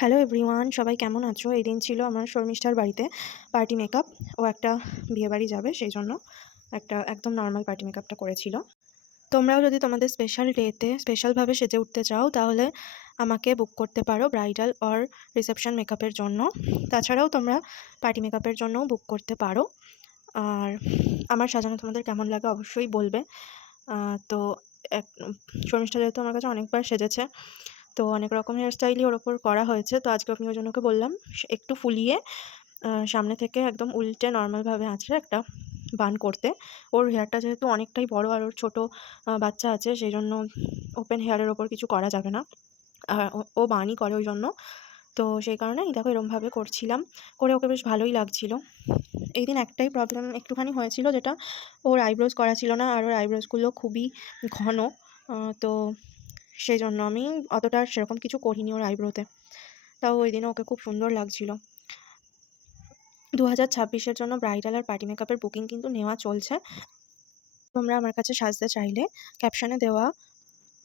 Hello everyone, সবাই কেমন আছো? এই দিন ছিল আমার শর্মিষ্ঠার বাড়িতে পার্টি মেকআপ। ও একটা বিয়েবাড়ি যাবে, সেই জন্য একটা একদম নর্মাল পার্টি মেকআপটা করেছিল। তোমরাও যদি তোমাদের স্পেশাল ডেতে স্পেশালভাবে সেজে উঠতে চাও, তাহলে আমাকে বুক করতে পারো ব্রাইডাল অর রিসেপশন মেকআপের জন্য। তাছাড়াও তোমরা পার্টি মেকআপের জন্যও বুক করতে পারো। আর আমার সাজানো তোমাদের কেমন লাগে অবশ্যই বলবে। তো এক শর্মিষ্ঠা যেহেতু আমার কাছে অনেকবার সেজেছে, তো অনেক রকম হেয়ারস্টাইলই ওর ওপর করা হয়েছে। তো আজকে আমি ওই জন্য ওকে বললাম একটু ফুলিয়ে সামনে থেকে একদম উল্টে নর্মালভাবে আঁচড়ে একটা বান করতে। ওর হেয়ারটা যেহেতু অনেকটাই বড় আর ওর ছোটো বাচ্চা আছে, সেই জন্য ওপেন হেয়ারের ওপর কিছু করা যাবে না। আর ও বানই করে ওই জন্য। তো সেই কারণে এই দেখো এরমভাবে করছিলাম, করে ওকে বেশ ভালোই লাগছিল। এই দিন একটাই প্রবলেম একটুখানি হয়েছিল, যেটা ওর আইব্রোজ করা ছিল না, আর ওর আইব্রোজগুলো খুবই ঘন। তো সেই জন্য আমি অতটা সেরকম কিছু করিনি ওর আইব্রোতে। তাও ওই দিনে ওকে খুব সুন্দর লাগছিল। 2026-এর জন্য ব্রাইডাল আর পার্টি মেকআপের বুকিং কিন্তু নেওয়া চলছে। তোমরা আমার কাছে সাজতে চাইলে ক্যাপশনে দেওয়া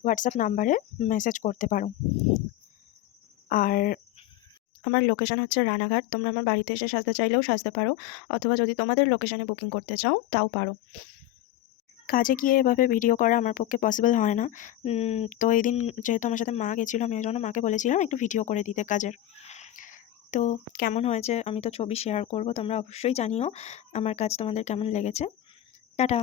হোয়াটসঅ্যাপ নাম্বারে মেসেজ করতে পারো। আর আমার লোকেশান হচ্ছে রানাঘাট। তোমরা আমার বাড়িতে এসে সাজতে চাইলেও সাজতে পারো, অথবা যদি তোমাদের লোকেশানে বুকিং করতে চাও তাও পারো। কাজে গিয়ে এভাবে ভিডিও করা আমার পক্ষে পসিবল হয় না। তো এই দিন যেহেতু আমার সাথে মা গেছিলো, আমি ওই জন্য মাকে বলেছিলাম একটু ভিডিও করে দিতে কাজের। তো কেমন হয়েছে আমি তো ছবি শেয়ার করব, তোমরা অবশ্যই জানিও আমার কাজ তোমাদের কেমন লেগেছে। টাটা।